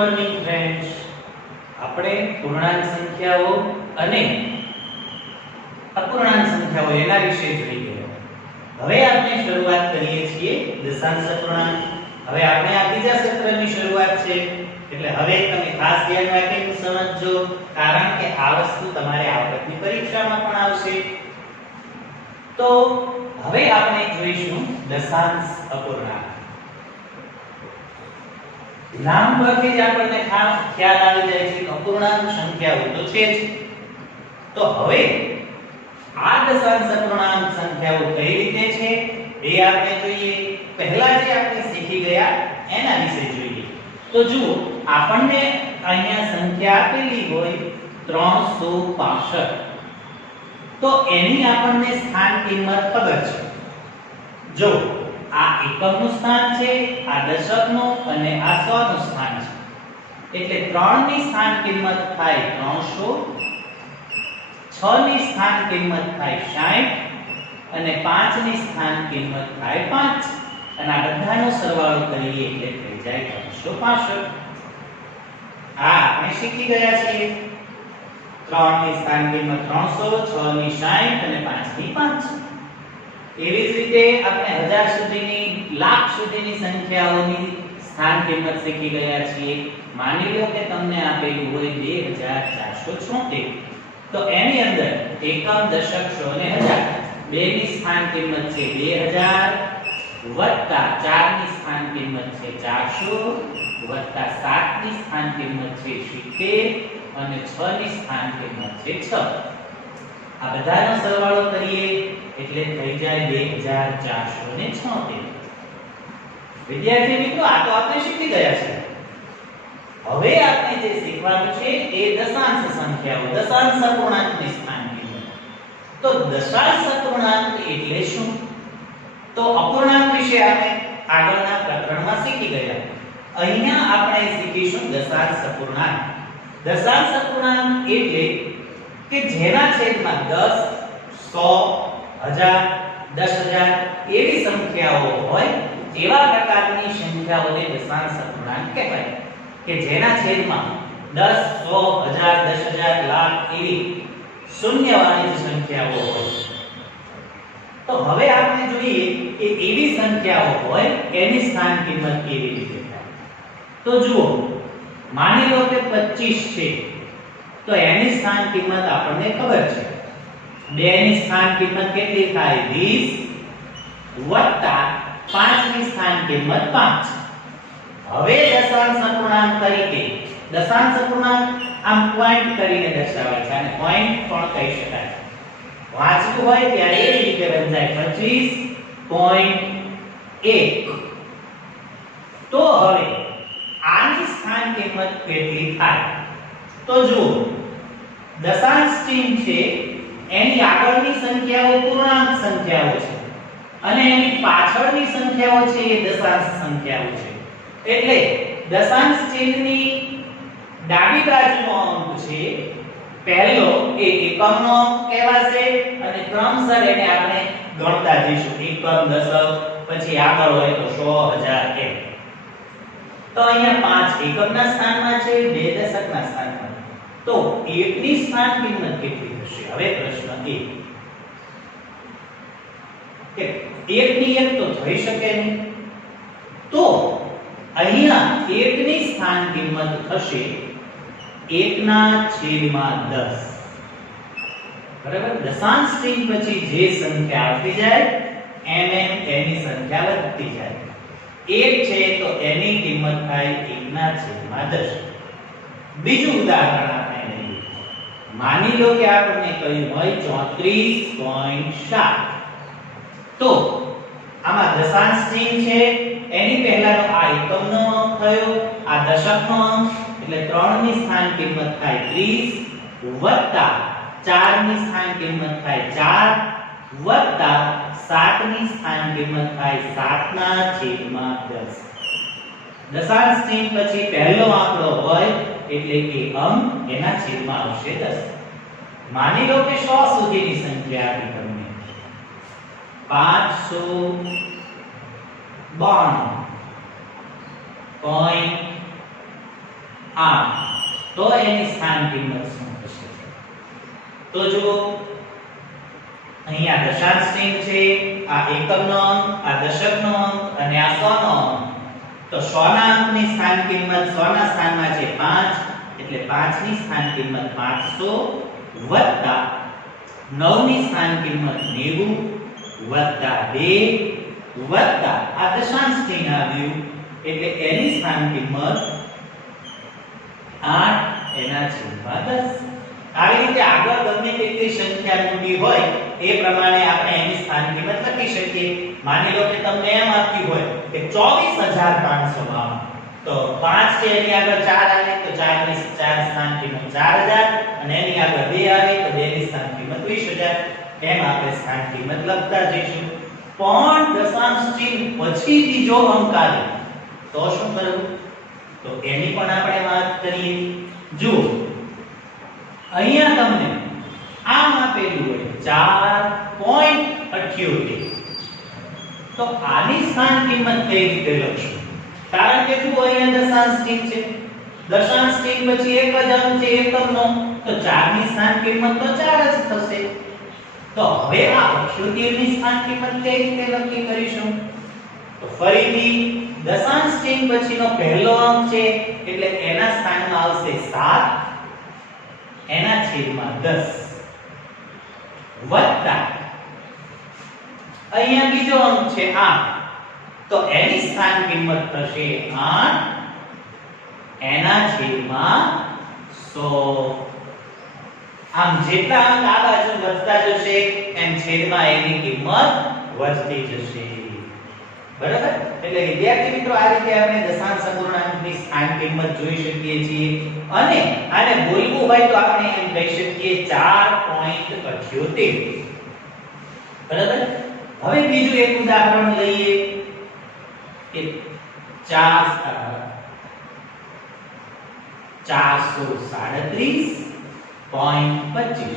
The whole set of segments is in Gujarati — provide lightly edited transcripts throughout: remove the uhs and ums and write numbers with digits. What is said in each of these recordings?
Morning friends. આપણે પૂર્ણાંક સંખ્યાઓ અને અપૂર્ણાંક સંખ્યાઓ એના વિશે જોઈ ગયા. હવે આપણે શરૂઆત કરીએ છીએ દશાંશ અપૂર્ણાંક. હવે આપણે આ બીજા સત્રની શરૂઆત છે એટલે હવે તમે ખાસ ધ્યાન રાખીને સમજજો, કારણ કે આ વસ્તુ તમારે આવકની પરીક્ષામાં પણ આવશે. તો હવે આપણે જોઈશું દશાંશ અપૂર્ણાંક. નામ પરથી જ આપણને ખ્યાલ આવી જાય છે કે અપૂર્ણાંક સંખ્યાઓ તો છે જ. તો હવે આ દશાંશ અપૂર્ણાંક સંખ્યાઓ કઈ રીતે છે એ આપણે જોઈએ. પહેલા જે આપણે શીખી ગયા એના વિશે જોઈએ. તો જુઓ, આપણને અહીંયા સંખ્યા આપેલી હોય 365. તો એની આપણને સ્થાન કિંમત ખબર છે. જો આ એકમનું સ્થાન છે, આ દશકનું અને આ 100 નું સ્થાન છે. એટલે 3 ની સ્થાન કિંમત થાય 300, 6 ની સ્થાન કિંમત થાય 60 અને 5 ની સ્થાન કિંમત થાય 5. અને આ બધાનો સરવાળો કરીએ એટલે થઈ જાય 365. આ આપણે શીખી ગયા છીએ. 3 ની સ્થાન કિંમત 300, 6 ની 60 અને 5 ની 5. એવી જ રીતે આપણે 1000 સુધીની, લાખ સુધીની સંખ્યાઓની સ્થાન કિંમત શીખી ગયા છીએ. માની લો કે તમને આપેલું હોય 2476. તો એની અંદર એકમ, દશક, સો અને હજાર બેની સ્થાન કિંમત છે 2000 વત્તા 4 ની સ્થાન કિંમત છે 400 વત્તા 7 ની સ્થાન કિંમત છે 70 અને 6 ની સ્થાન કિંમત છે 6. આ બધાનો સરવાળો કરીએ એટલે થઈ જાય 2476. વિદ્યાર્થી મિત્રો, આ તો આપણે શીખી ગયા છે. હવે આપણે જે શીખવાનું છે એ દશાંશ સંખ્યાઓ, દશાંશ અપૂર્ણાંકની સ્થાન કિંમત. તો દશાંશ અપૂર્ણાંક એટલે શું? તો અપૂર્ણાંક વિશે આપણે આગળના પ્રકરણમાં શીખી ગયા. અહીંયા આપણે શીખીશું દશાંશ અપૂર્ણાંક. દશાંશ અપૂર્ણાંક એટલે કે જેના છેદમાં 10, 100, 1000, 10000 એવી સંખ્યાઓ હોય, એવા પ્રકારની સંખ્યાઓને દશાંશ અપૂર્ણાંક કહેવાય. કે જેના છેદમાં 10, 100, 1000, 10000, લાખ એવી શૂન્યવાળી સંખ્યાઓ હોય. તો હવે આપણે જોઈએ કે એવી સંખ્યાઓ હોય એની સ્થાન કિંમત કેવી રીતે થાય. તો જુઓ, માની લો કે 25 છે. તો એની સ્થાન કિંમત આપણને ખબર છે. 2 ની સ્થાન કિંમત કેટલી થાય? 20 વત્તા 5 ની સ્થાન કિંમત 5. હવે દશાંશ અપૂર્ણાંક તરીકે, દશાંશ અપૂર્ણાંક આમ પોઈન્ટ કરીને દર્શાવાય છે અને પોઈન્ટ પણ કહી શકાય. વાંચવું હોય ત્યારે એવી રીતે બંધાય 25.1. તો હવે આની સ્થાન કિંમત કેટલી થાય? તો જુઓ, દશાંશ ચિહ્ન છે એની આગળની સંખ્યાઓ પૂર્ણાંક સંખ્યાઓ છે અને એની પાછળની સંખ્યાઓ છે એ દશાંશ સંખ્યાઓ છે. એટલે દશાંશ ચિહ્નની ડાબી બાજુનો અંક છે પહેલો એ એકમનો અંક કહેવાશે અને ક્રમશર એને આપણે ગણતા જઈશું. એકમ, દશક, પછી આગળ હોય તો 100, 1000 એમ. તો અહીંયા 5 એકમના સ્થાનમાં છે, 2 દશકના સ્થાનમાં. તો 1 ની સ્થાન કિંમત કેટલી થશે? હવે પ્રશ્ન કે 1 ની 1 તો થઈ શકે નહીં. તો અહીંયા 1 ની સ્થાન કિંમત થશે 1/10. બરાબર? દશાંશ ચિહ્ન પછી જે સંખ્યા આવતી જાય એમ એની સંખ્યા વધતી જાય. 1 છે તો એની કિંમત થાય 1/10. બીજું ઉદાહરણ આપણે લઈએ. માની લો કે આપણને કહ્યું હોય 34.7. તો આમાં દશાંશ ચિહ્ન છે એની પહેલાનો આ એકમનો અંક થયો, આ દશકનો અંક, એટલે 3 ની સ્થાન કિંમત થાય 30 વત્તા 4 ની સ્થાન કિંમત થાય 4 વત્તા 7 ની સ્થાન કિંમત થાય 7/10. દશાંશ ચિહ્ન પછી પહેલો આંકડો હોય એટલે કે અંક, એના છેદમાં આવશે 10. માની લો કે 100 સુધીની સંખ્યા આપી તમને 592.5 8 તો એની સ્થાન કિંમત શું થશે? તો જો અહીંયા દશાંશ ચિહ્ન છે, આ એકમનો અંક, આ દશકનો અંક અને આ 100 નો અંક. તો 100 ના અંકની સ્થાન કિંમત 100 ના સ્થાનમાં છે 5 એટલે 5 ની સ્થાન કિંમત 500 વત્તા 9 ની સ્થાન કિંમત 90 વત્તા 2 વત્તા આ દશાંશ ચિહ્ન આવ્યું એટલે એની સ્થાન કિંમત 8 એના છેદમાં 10. આવી રીતે આગળ ગમે તેટલી સંખ્યા મોટી હોય એ પ્રમાણે આપણે એની સ્થાન કિંમત લખી શકીએ. માની લો કે તમને એમ આપ્યું હોય કે 24552 તો 5 છે એની આગળ 4 આવે તો 4 ની સ્થાન કિંમત 4000 અને એની આગળ 2 આવે તો 2 ની સ્થાન કિંમત 20000. એમ આપણે સ્થાન કિંમત લખતા જઈશું. પણ દશાંશ ચિહ્ન પછી બીજો અંક આવે તો શું કરવું? તો એની પણ આપણે વાત કરીએ. જુઓ અહીંયા તમને આમ આપેલું હોય 4.78 તો આની સ્થાન કિંમત કઈ રીતે લખશું? કારણ કે જુઓ અહીંયા દશાંશ ચિહ્ન છે, દશાંશ ચિહ્ન પછી એક જ અંક છે એકમનો, તો 4 ની સ્થાન કિંમત તો 4 જ થશે. તો હવે આ 78 ની સ્થાન કિંમત કઈ રીતે નક્કી કરીશું? તો ફરીથી દશાંશ ચિહ્ન પછીનો પહેલો અંક છે એટલે એના સ્થાનમાં આવશે 7 એના છેદમાં 10 વત્તા અહીંયા બીજો અંક છે 8 તો એની સ્થાન કિંમત થશે 8 એના છેદમાં 100. આમ જેટલા અંક આ બાજુ વધતા જશે એમ છેદમાં એની કિંમત વધતી જશે. બરાબર? એટલે વિદ્યાર્થી મિત્રો આ રીતે આપણે દશાંશ અપૂર્ણાંકની સ્થાન કિંમત જોઈ શકીએ છીએ અને આને બોલવું હોય તો આપણે એમ કહી શકીએ 4.78. બરાબર? હવે બીજું એક ઉદાહરણ લઈએ કે 437.25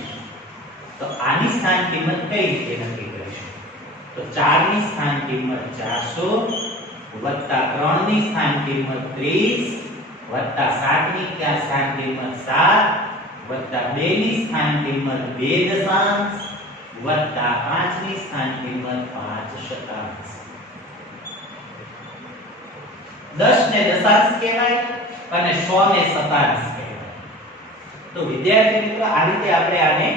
તો આની સ્થાન કિંમત કઈ રીતે નક્કી કરીશું? તો 4 ની સ્થાન કિંમત 400 વત્તા 3 ની સ્થાન કિંમત 30 વત્તા 7 ની સ્થાન કિંમત 7 વત્તા 2 ની સ્થાન કિંમત 2 દશાંશ વત્તા 5 ની સ્થાન કિંમત 5 શતાંશ. 10 ને દશાંશ કહેવાય અને 100 ને શતાંશ કહેવાય. તો વિદ્યાર્થી મિત્રો આ રીતે આપણે આને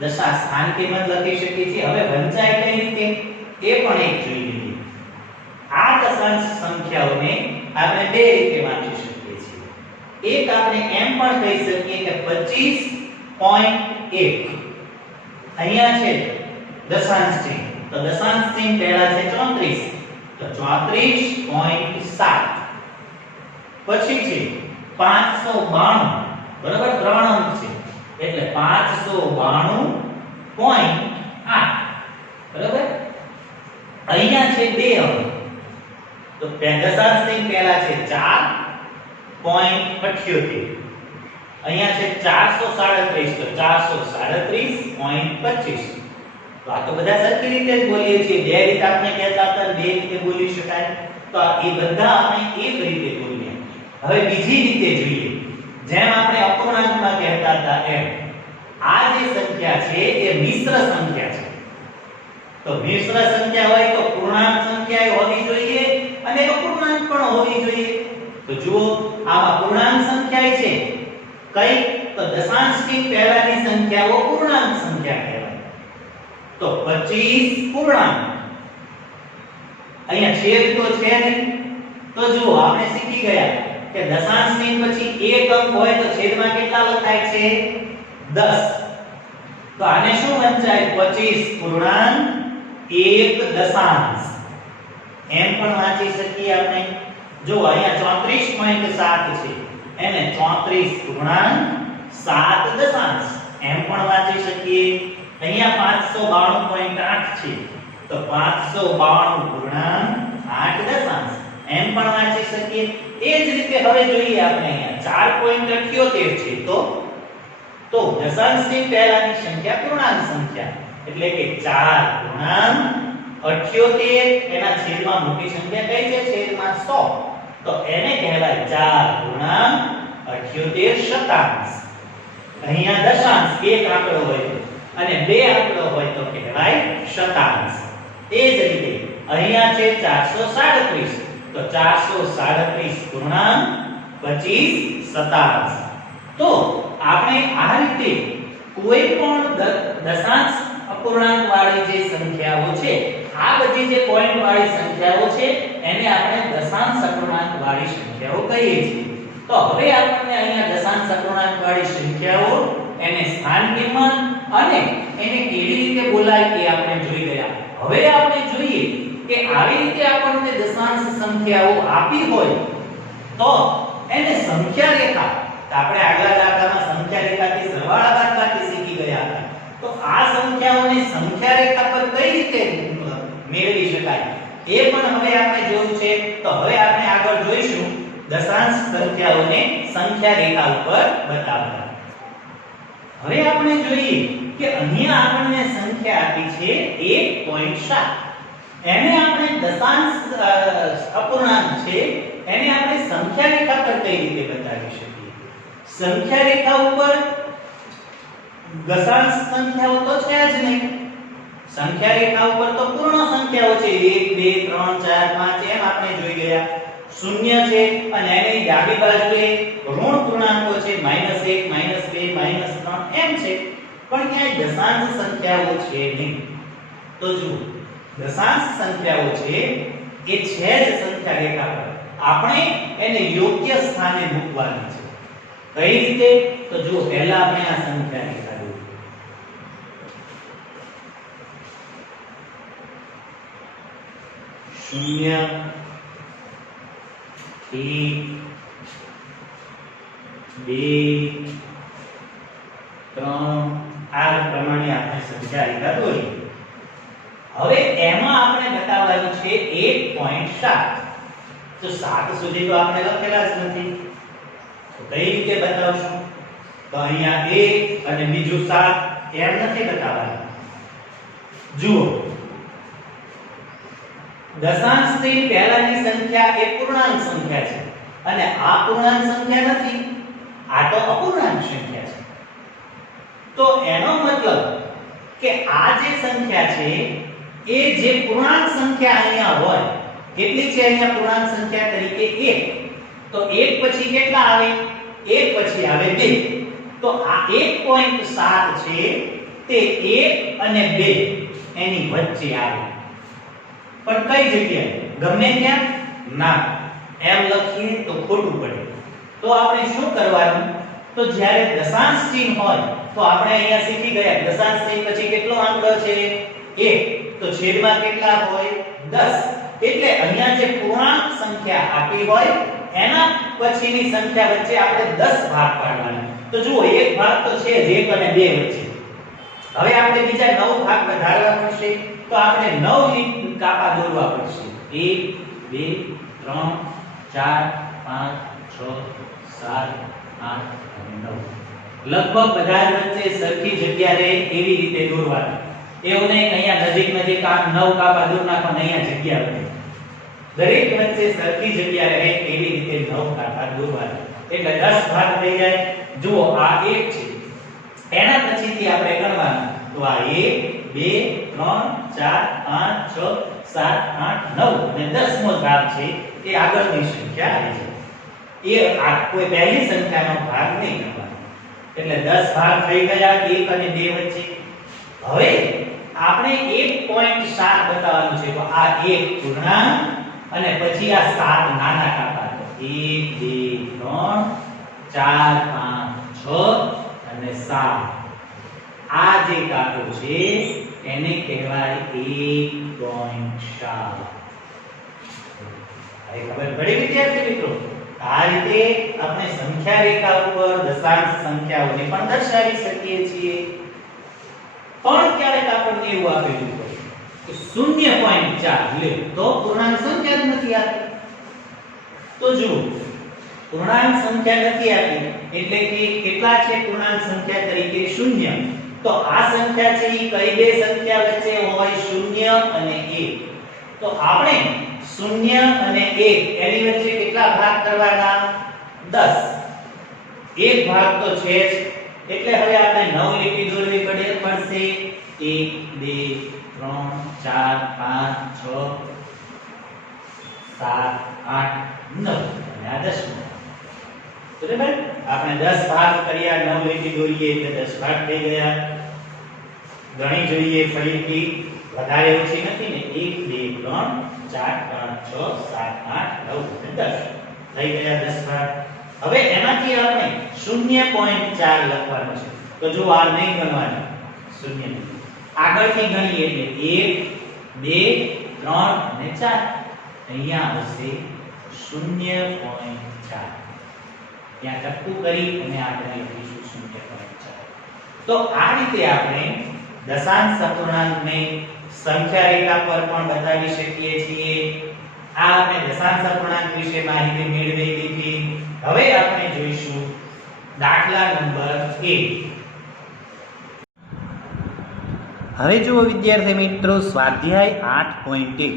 દશાંશ સ્થાન કિંમત લખી શકીએ છીએ. હવે વંચાય કઈ રીતે એ પણ એક જોઈ લઈએ. આ દશાંશ સંખ્યાઓને આપણે બે રીતે વાંચી શકીએ છીએ. એક આપણે એમ પણ કહી શકીએ કે 25.1 અહીંયા છે દશાંશ ચિહ્ન તો દશાંશ ચિહ્ન પહેલા છે 34 તો 34.7 પછી છે 592 બરાબર 3 અંક છે એટલે 592.8 બરાબર. અહીંયા છે 2 અંક તો દશાંશ ચિહ્ન પહેલા છે 4.78 અહીંયા છે 437 તો 437.25 તો આ તો બધા સરખી રીતે જ બોલીએ છીએ. બે રીતે આપણે કહેતા હતા બે રીતે બોલી શકાય તો એ બધા આપણે એક રીતે બોલીએ. હવે બીજી રીતે જોઈએ જેમ આપણે અપૂર્ણાંકમાં કહેતા હતા એમ આ જે સંખ્યા છે એ મિશ્ર સંખ્યા છે. તો મિશ્ર સંખ્યા હોય તો પૂર્ણાંક સંખ્યા હોવી જોઈએ અને અપૂર્ણાંક પણ હોવી જોઈએ. તો જુઓ આમાં પૂર્ણાંક સંખ્યા છે કઈ તો દશાંશ ચિહ્ન પહેલાની સંખ્યાઓ પૂર્ણાંક સંખ્યા કહેવાય. તો 25 પૂર્ણાંક અહીંયા છેદ તો છે નહીં તો જુઓ આપણે શીખી ગયા કે દશાંશ ચિહ્ન પછી એક અંક હોય તો છેદમાં કેટલા લખાય છે 10. તો આને શું વંચાય 25 પૂર્ણાંક 1 દશાંશ એમ પણ વાંચી શકીએ આપણે. જો અહીંયા 34.7 છે એને 34 પૂર્ણાંક 7 દશાંશ એમ પણ વાંચી શકીએ. અહીંયા 592.8 છે તો 592 પૂર્ણાંક 8 દશાંશ એમ પણ વાંચી શકીએ. એ જ રીતે હવે જોઈએ આપણે અહીંયા 4.78 છે તો દશાંશ ચિહ્ન પહેલાની સંખ્યા પૂર્ણાંક સંખ્યા એટલે કે 4 પૂર્ણાંક 78 એના છેદમાં મોટી સંખ્યા કઈ છે છેદમાં 100 તો એને કહેવાય 4 પૂર્ણાંક 78 શતાંશ. અહીંયા દશાંશ એક આંકડો હોય અને બે આંકડો હોય તો કહેવાય શતાંશ. એ જ રીતે અહીંયા છે 437 તો 437.25 શતાંશ. તો આપણે આ રીતે કોઈ પણ દશાંશ અપૂર્ણાંક વાળી જે સંખ્યાઓ છે, આ બધી જે પોઈન્ટ વાળી સંખ્યાઓ છે એને આપણે દશાંશ અપૂર્ણાંક વાળી સંખ્યાઓ કહીએ છીએ. તો હવે આપણને અહીંયા દશાંશ અપૂર્ણાંક વાળી સંખ્યાઓ, એને સ્થાન કિંમત અને એને કેવી રીતે બોલાય એ આપણે જોઈ ગયા. હવે આપણે જોઈએ કે આવી રીતે આપણને દશાંશ સંખ્યાઓ આપી હોય તો એને સંખ્યા રેખા, આપણે આગલા દાખલામાં સંખ્યા રેખાથી સરવાળા બાદબાકી શીખી ગયા હતા. તો આ સંખ્યાઓને સંખ્યા રેખા પર કઈ રીતે મેળવી શકાય એ પણ હવે આપણે જોયું છે. તો હવે આપણે આગળ જોઈશું દશાંશ સંખ્યાઓને સંખ્યા રેખા ઉપર બતાવતા. હવે આપણે જોઈએ કે અહીંયા આપણને સંખ્યા આપી છે 1.7. એને આપણે દશાંશ અપૂર્ણાંક છે એને આપણે સંખ્યા રેખા પર કઈ રીતે બતાવી શકીએ? સંખ્યા રેખા ઉપર દશાંશ સંખ્યાઓ તો છે જ નહીં. સંખ્યા રેખા ઉપર તો પૂર્ણ સંખ્યાઓ છે, 1 2 3 4 5 એમ આપણે જોઈ ગયા. શૂન્ય છે અને એની ડાબી બાજુએ ઋણ પૂર્ણાંકો છે, -1 -2 -3 એમ છે, પણ ક્યાંય દશાંશ સંખ્યાઓ છે નહીં. તો જુઓ દશાંશ સંખ્યાઓ છે એ છે જ સંખ્યા રેખા પર. આપણે એને યોગ્ય સ્થાને મૂકવાની છે. કઈ રીતે? તો જુઓ પહેલા આપણે આ સંખ્યા રેખા દોરીએ. શૂન્ય, 1 2 3 આ પ્રમાણે આપણે સંખ્યા રેખા દોરી. હવે એમાં આપણે બતાવવાનું છે 1.7. તો 7 સુધી તો આપણે લખેલા જ નથી, તો કઈ રીતે બતાવશું? તો અહીંયા 1 અને બીજું 7 એમ નથી બતાવવાનું. જુઓ દશાંશથી પહેલાની સંખ્યા એ પૂર્ણાંક સંખ્યા છે અને આ પૂર્ણાંક સંખ્યા નથી, આ તો અપૂર્ણાંક સંખ્યા છે. તો એનો મતલબ કે આ જે સંખ્યા છે એ જે પૂર્ણાંક સંખ્યા અહીંયા હોય, કેટલી છે અહીંયા પૂર્ણાંક સંખ્યા તરીકે 1, તો 1 પછી કેટલા આવે? 1 પછી આવે 2. તો આ 1.7 છે તે 1 અને 2 એની વચ્ચે આવે. પણ કઈ જગ્યાએ? ગમે ત્યાં ના, એમ લખીએ તો ખોટું પડે. તો આપણે શું કરવાનું? તો જ્યારે દશાંશ ચિહ્ન હોય તો આપણે અહીંયા શીખી ગયા દશાંશ ચિહ્ન પછી કેટલો આંકડો છે? 1. તો છેદમાં કેટલા હોય? 10. એટલે અહીંયા જે પૂર્ણાંક સંખ્યા આપી હોય એના પછીની સંખ્યા વચ્ચે આપણે 10 ભાગ પાડવાના. તો જુઓ એક ભાગ તો છે જ 1 અને 2 વચ્ચે. હવે આપણે બીજા 9 ભાગ વધારવા પડશે. તો આપણે 9 લીટ કાપા દોરવા પડશે. 1 2 3 4 5 6 7 8 અને 9. લગભગ બધા વચ્ચે સરખી જગ્યા રહે એવી રીતે દોરવાનું. એવું નહીં અહીંયા નજીક આ 9 કાપા દોર નાખો ને અહીંયા જગ્યા વધે. દરેક વચ્ચે સરખી જગ્યા રહે એવી રીતે 9 કાપા દોરવાના. એટલે 10 ભાગ થઈ જાય. જુઓ આ 1 છે, એના પછીથી આપણે ગણવાનું. તો આ 1 2 3 4 5 6 7 8 9 અને 10મો ભાગ છે એ આગળની સંખ્યા આવી છે. એ આ કોઈ પહેલી સંખ્યાનો ભાગ નહીં કરવાનો. એટલે 10 ભાગ થઈ ગયા 1 અને 2 વચ્ચે. હવે આપણે 1.7 બતાવવાનું છે. તો આ 1 પૂર્ણાંક અને પછી આ 7 નાના કાપા. 1 2 3 4 5 6 અને 7. આ જે કાપો છે એને કહેવાય 1.7. હવે ખબર પડી વિદ્યાર્થી મિત્રો? આ રીતે આપણે સંખ્યા રેખા ઉપર દશાંશ સંખ્યાઓને પણ દર્શાવી શકીએ છીએ. પણ ક્યારેક આપણને એવું આપેલું હોય કે 0.4 લે તો પૂર્ણાંક સંખ્યા જ નથી આપી. તો જુઓ પૂર્ણાંક સંખ્યા નથી આપી એટલે કે કેટલા છે પૂર્ણાંક સંખ્યા તરીકે 0. તો આ સંખ્યા છે એ કઈ બે સંખ્યા વચ્ચે હોય? 0 અને 1. તો આપણે 0 અને 1 એની વચ્ચે કેટલા ભાગ કરવાના? 10. એક ભાગ તો છે જ, એટલે હવે આપણે 9 લીટી દોરવી પડશે. 1 2 3 4 5 6 7 8 9 અને આ 10. બરાબર? આપણે 10 ભાગ કર્યા, 9 લીટી દોરીએ એટલે 10 ભાગ થઈ ગયા. ગણી જોઈએ ફરીથી, વધારે ઓછી નથી ને. 1 2 3 4 5 6 7 8 9 અને 10 થઈ ગયા 10 ભાગ. હવે એમાંથી આપણે 0.4 લખવાનું છે. તો જો આ નહીં ગણવાનું, 0 આગળથી ગણીએ એટલે 1 2 3 અને 4. અહીંયા આવશે 0.4. ત્યાં ટપકું કરી અને આપણે લખીશું 0.4. તો આ રીતે આપણે દશાંશ અપૂર્ણાંકને સંખ્યા રેખા પર પણ બતાવી શકીએ છીએ. આ આપણે દશાંશ અપૂર્ણાંક વિશે માહિતી મેળવી લીધી. હવે આપણે જોઈશું દાખલા નંબર 1. હવે જુઓ વિદ્યાર્થી મિત્રો, સ્વાધ્યાય 8.1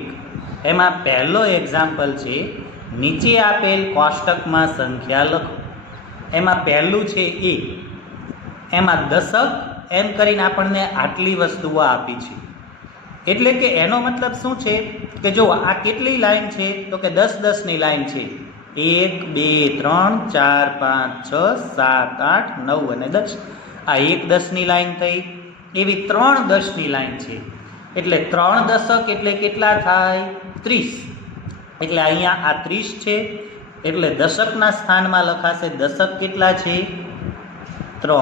એમાં પહેલો એક્ઝામ્પલ છે, નીચે આપેલ કોષ્ટકમાં સંખ્યા લખો. એમાં પહેલું છે એ, એમાં દશક એમ કરીને આપણને આટલી વસ્તુઓ આપી છે. એટલે કે એનો મતલબ શું છે કે જો આ કેટલી લાઈન છે, તો કે 10 10 ની લાઈન છે. 1 2 3 4 5 6 7 8 9 અને 10. આ 1 10 ની લાઈન થઈ. એવી 3 10 ની લાઈન છે. એટલે 3 દશક એટલે કેટલા થાય? 30. એટલે અહીંયા આ 30 છે, એટલે દશકના સ્થાનમાં લખાશે દશક કેટલા છે? 3.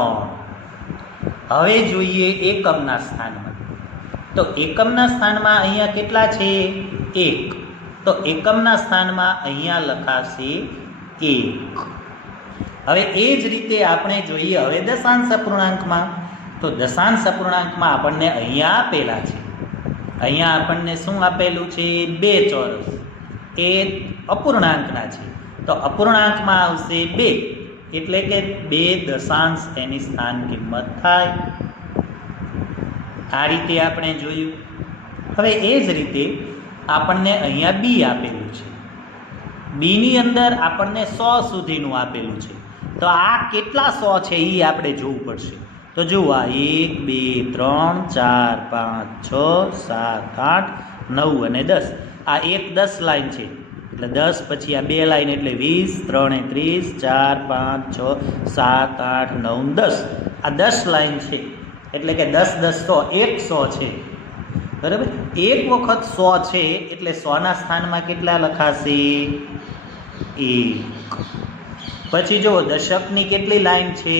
હવે જોઈએ એકમના સ્થાનમાં. તો એકમના સ્થાનમાં અહીંયા કેટલા છે? 1. તો એકમના સ્થાનમાં અહીંયા લખાશે 1. હવે એ જ રીતે આપણે જોઈએ હવે દશાંશ અપૂર્ણાંકમાં. તો દશાંશ અપૂર્ણાંકમાં આપણને અહીંયા આપેલા છે. અહીંયા આપણને શું આપેલું છે? 2 ચોરસ. એ અપૂર્ણાંકના છે. તો અપૂર્ણાંકમાં આવશે 2, એટલે કે 2 દશાંશ એની સ્થાન કિંમત થાય. આ રીતે આપણે જોયું. હવે એ જ રીતે આપણને અહીંયા બી આપેલું છે. બીની અંદર આપણને 100 સુધીનું આપેલું છે. તો આ કેટલા 100 છે એ આપણે જોવું પડશે. તો જુઓ, 1 2 3 4 5 6 7 8 9 અને 10. આ 1 10 લાઈન છે, એટલે 10 પછી આ 2 લાઈન એટલે 20, 3 એ 30, 4 5 6 7 8 9 10. આ 10 લાઈન છે, એટલે કે 10 10 100, 100 છે. બરાબર? એક વખત 100 છે, એટલે 100 ના સ્થાનમાં કેટલા લખાશે? 1. પછી જો દશકની કેટલી લાઈન છે?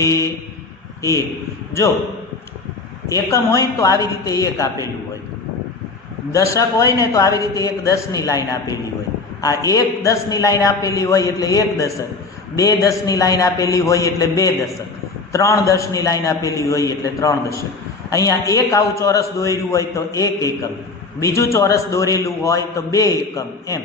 1. જો એકમ હોય તો આવી રીતે 1 આપેલું હોય, દશક હોય ને તો આવી રીતે 1 10 ની લાઈન આપેલી હોય. આ 1 10 ની લાઈન આપેલી હોય એટલે 1 દશક, 2 10 ની લાઈન આપેલી હોય એટલે 2 દશક, 3 10 ની લાઈન આપેલી હોય એટલે 3 દશક. અહીંયા એક આવું ચોરસ દોરેલું હોય તો 1 એકમ, બીજું ચોરસ દોરેલું હોય તો 2 એકમ, એમ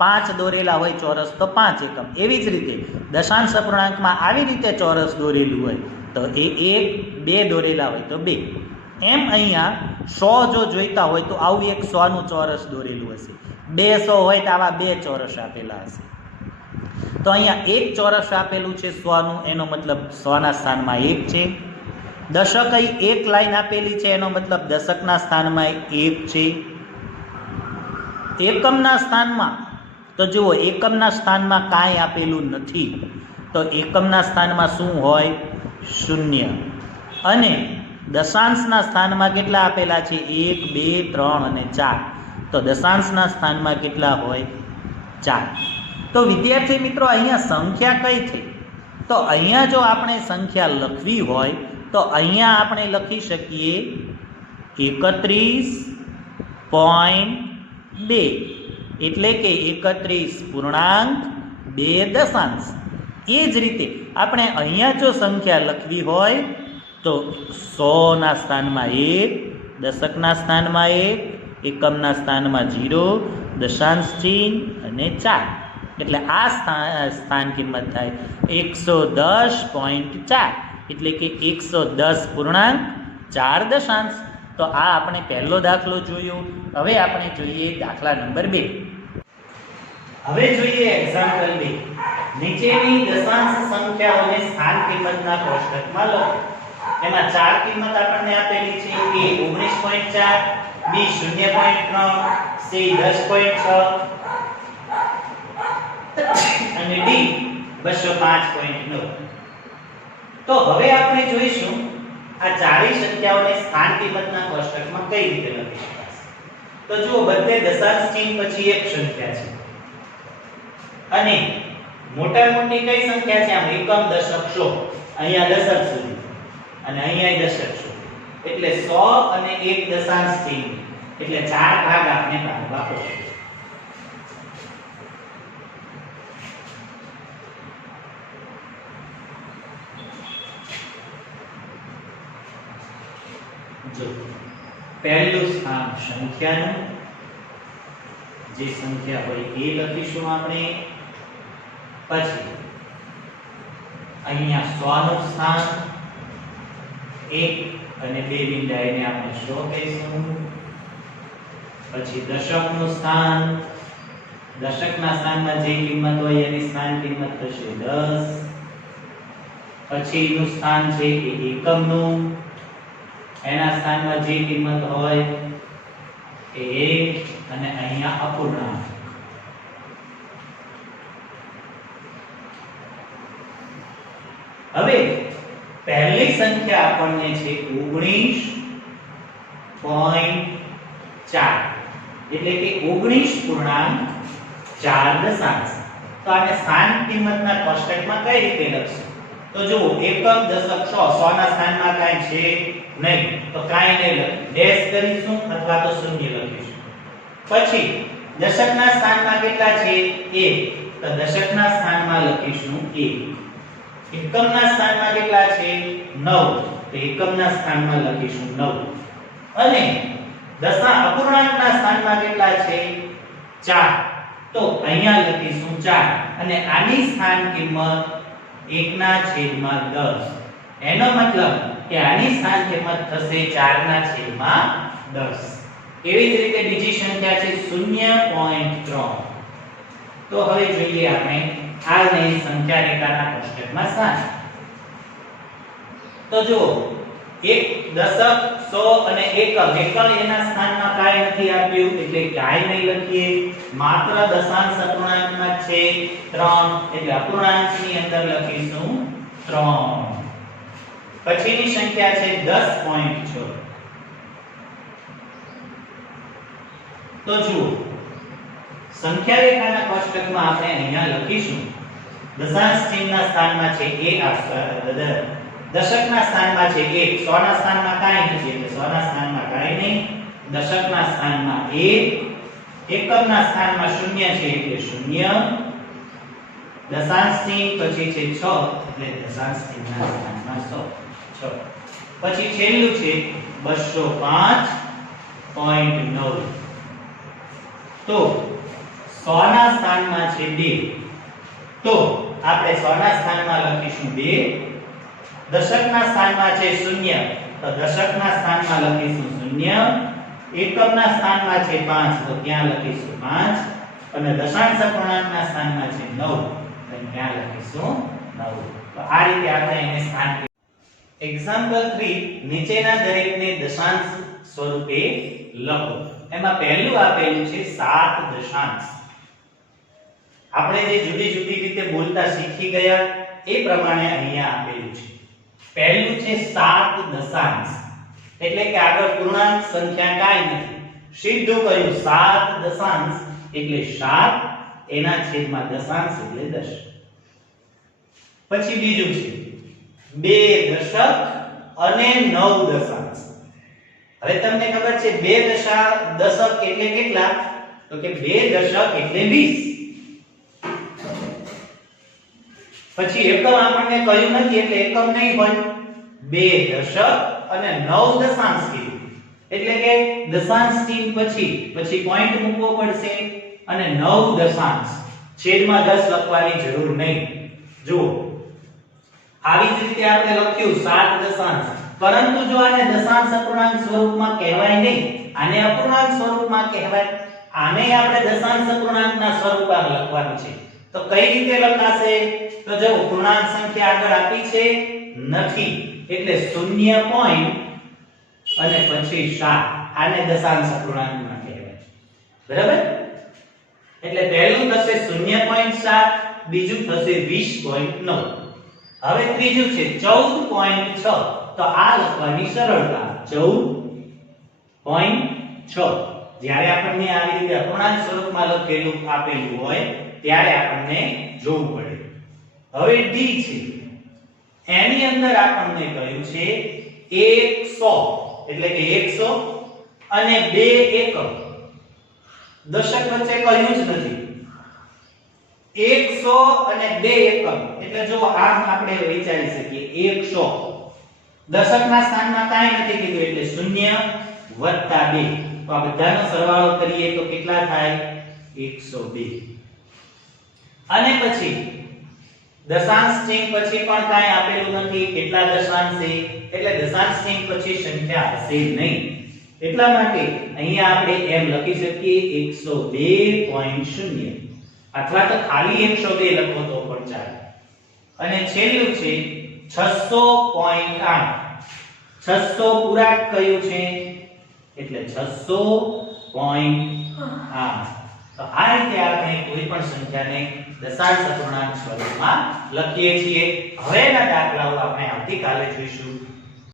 5 દોરેલા હોય ચોરસ તો 5 એકમ. એવી જ રીતે દશાંશ અપૂર્ણાંકમાં આવી રીતે ચોરસ દોરેલું હોય તો એ 1 2 દોરેલા હોય તો 2. એમ અહીંયા 100 જો જોઈતા હોય તો આવું એક 100 નું ચોરસ દોરેલું હશે. 200 હોય તો આવા 2 ચોરસ આપેલા હશે. તો અહીંયા એક ચોરસ આપેલું છે 100 નું, એનો મતલબ 100 ના સ્થાનમાં 1 છે. દશક અહીં એક લાઈન આપેલી છે, એનો મતલબ દશકના સ્થાનમાં 1 છે. એકમના સ્થાનમાં તો જુઓ, એકમના સ્થાનમાં કાંઈ આપેલું નથી, તો એકમના સ્થાનમાં શું હોય? 0. અને દશાંશના સ્થાનમાં કેટલા આપેલા છે? 1 2 3 અને 4. તો દશાંશના સ્થાનમાં કેટલા હોય? 4. તો વિદ્યાર્થી મિત્રો, અહીંયા સંખ્યા કઈ થઈ? તો અહીંયા જો આપણે સંખ્યા લખવી હોય તો અહીંયા આપણે લખી શકીએ 31.2, એટલે કે 31.2 દશાંશ. એ જ રીતે આપણે અહીંયા જો સંખ્યા લખવી હોય તો 100 ના સ્થાનમાં 1, દશકના સ્થાનમાં 1, એકમના સ્થાનમાં 0, દશાંશ ચિહ્ન અને 4. એટલે આ સ્થાન કિંમત થાય 110.4, એટલે કે 110.4 દશાંશ. તો આ આપણે પહેલો દાખલો જોયો. હવે આપણે જોઈએ દાખલા નંબર 2. હવે જોઈએ એક્ઝામ્પલ 2. નીચેની દશાંશ સંખ્યાઓને સ્થાન કિંમતના કોષ્ટકમાં લખો. એમાં ચાર કિંમત આપણને આપેલી છે. a 19.4, b 0.3, c 10.6 અને d 205.9. તો હવે આપણે જોઈશું આ ચારેય સંખ્યાઓને સ્થાન કિંમતના કોષ્ટકમાં કઈ રીતે લખી શકાય. તો જુઓ, બધે દશાંશ ચિહ્ન પછી એક સંખ્યા છે અને મોટા મોટી કઈ સંખ્યા છે? આમ એકમ દશક સો, અહીંયા દશક સુધી અને અહીંયા દશક સુધી, એટલે 100 અને 1 દશાંશ ચિહ્ન, એટલે ચાર ભાગ આપણે કાઢવા પડશે. જો પહેલું સ્થાન સંખ્યાનું, જે સંખ્યા હોય એ લખીશું આપણે. પછી અહીંયા 100 નું સ્થાન, 1 અને 2 બિંદાઈને આપણે 100 કહીશું. પછી દશકનું સ્થાન, દશકના સ્થાનમાં જે કિંમત હોય એની સ્થાન કિંમત થશે 10. પછીનું સ્થાન છે એ એકમનું, એના સ્થાનમાં જે કિંમત હોય એ 1 અને અહીંયા અપૂર્ણાંક. હવે પહેલી સંખ્યા આપણને છે 19.4, એટલે કે 19.4 દશાંશ. તો આને સ્થાન કિંમતના કોષ્ટકમાં કઈ રીતે લખશું? તો જુઓ, એકમ દશક સો, 100 ના સ્થાનમાં કાંઈ છે નહીં, તો કાંઈ નહીં લખીએ, ડેશ કરીશું અથવા તો શૂન્ય લખીશું. પછી દશકના સ્થાનમાં કેટલા છે? 1, તો દશકના સ્થાનમાં લખીશું 1. એકમના સ્થાનમાં કેટલા છે? 9, તો એકમના સ્થાનમાં લખીશું 9. અને અપૂર્ણાંકના સ્થાનમાં કેટલા છે? 4, તો અહીંયા લખીશું 4. અને આની સ્થાન કિંમત 1/10. એનો મતલબ કે આની સ્થાન કિંમત થશે 4/10. એવી જ રીતે બીજી સંખ્યા છે 0.3. તો હવે જોઈએ આપણે આને સંખ્યા રેખાના કોષ્ટકમાં સ્થાન. તો જુઓ, એક દશક, 100 અને એકમ એના સ્થાનમાં કાંઈ નથી આપ્યું, એટલે કાંઈ નહીં લખીએ. માત્ર દશાંશ અપૂર્ણાંકમાં છે 3, એટલે અપૂર્ણાંકની અંદર લખીશું 3. પછીની સંખ્યા છે 10.6. તો જુઓ, સંખ્યા રેખાના કોષ્ટકમાં આપણે અહીંયા લખીશું દશાંશ ચિહ્નના સ્થાનમાં છે a, દશકના સ્થાનમાં છે 1, 100 ના સ્થાનમાં કાંઈ નથી, એટલે 100 ના સ્થાનમાં કાંઈ નહીં. દશકના સ્થાનમાં 1, એકમના સ્થાનમાં 0 છે એટલે 0. દશાંશ ચિહ્ન પછી છે 6, એટલે દશાંશ ચિહ્નના સ્થાનમાં 6. પછી છેલ્લું છે 205.9. તો 100 ના સ્થાનમાં છે 2, તો આપણે 100 ના સ્થાનમાં લખીશું 2. દશકના સ્થાનમાં છે 0, તો દશકના સ્થાનમાં લખીશું 0. એકમના સ્થાનમાં છે 5, તો ત્યાં લખીશું 5. અને દશાંશ અપૂર્ણાંકના સ્થાનમાં છે 9, તો ત્યાં લખીશું 9. તો આ રીતે આપણે એને સ્થાન. એક્ઝામ્પલ 3, નીચેના દરેકને દશાંશ સ્વરૂપે લખો. એમાં પહેલું આપેલું છે 7 દશાંશ. આપણે જે જુદી જુદી રીતે બોલતા શીખી ગયા એ પ્રમાણે અહીંયા આપેલું છે. પહેલું છે 7 દશાંશ, એટલે કે આગળ પૂર્ણાંક સંખ્યા કાંઈ નથી, સીધું કહ્યું 7 દશાંશ એટલે 7, એના છેદમાં દશાંશ એટલે 10. પછી બીજું છે 2 દશક અને 9 દશાંશ. હવે તમને ખબર છે 2 દશક એટલે કેટલા? તો કે 2 દશક એટલે 20. પછી એકમ આપણને કહ્યું નથી એટલે એકમ નહીં હોય. 2 દશક અને 9 દશાંશ કીધું, એટલે કે દશાંશ ચિહ્ન પછી પોઈન્ટ મૂકવો પડશે અને 9 દશાંશ, છેદમાં 10 લખવાની જરૂર નહીં. જુઓ, આવી જ રીતે આપણે લખ્યું 7 દશાંશ, પરંતુ જો આને દશાંશ અપૂર્ણાંક સ્વરૂપમાં કહેવાય નહીં, આને અપૂર્ણાંક સ્વરૂપમાં કહેવાય. આને આપણે દશાંશ અપૂર્ણાંકના સ્વરૂપમાં લખવાનું છે. તો કઈ રીતે લખાશે? તો જો પૂર્ણાંક સંખ્યા આગળ આપી છે નથી, એટલે 0 પોઈન્ટ અને પછી 7, આને દશાંશ અપૂર્ણાંકમાં કહેવાય. બરાબર? એટલે પહેલું થશે 0.7, બીજું થશે 20.9. હવે ત્રીજું છે 14.6. તો આ લખવાની સરળતા 14.6. જ્યારે આપણને આવી રીતે અપૂર્ણાંક સ્વરૂપમાં લખેલું આપેલું હોય ત્યારે આપણને જોવું પડે. હવે ડી છે, એની અંદર આપણને કહ્યું છે 100, એટલે કે 100 અને 2 એકમ. દશક વચ્ચે કહ્યું જ નથી. 100 અને 2 એકમ, એટલે જો આમ આપણે વિચારી શકીએ 100 દશકના સ્થાનમાં કાંઈ નથી કીધું, એટલે 0 વત્તા 2. તો આ બધાનો સરવાળો કરીએ તો કેટલા થાય? 102. અને પછી દશાંશ ચિહ્ન પછી પણ કાંઈ આપેલું નથી કેટલા દશાંશ છે, એટલે દશાંશ ચિહ્ન પછી સંખ્યા હશે નહીં. એટલા માટે અહીંયા આપણે એમ લખી શકીએ 102.0 અથવા તો ખાલી 102 લખો તો પણ ચાલે. અને છેલ્લું છે 600.8. 600 પૂરાક કયું છે? એટલે 600.8. તો આ રીતે આપણે કોઈ પણ સંખ્યાને દશાંશ અપૂર્ણાંક સ્વરૂપમાં લખીએ છીએ. હવેના દાખલાઓ આપણે આવતીકાલે જોઈશું.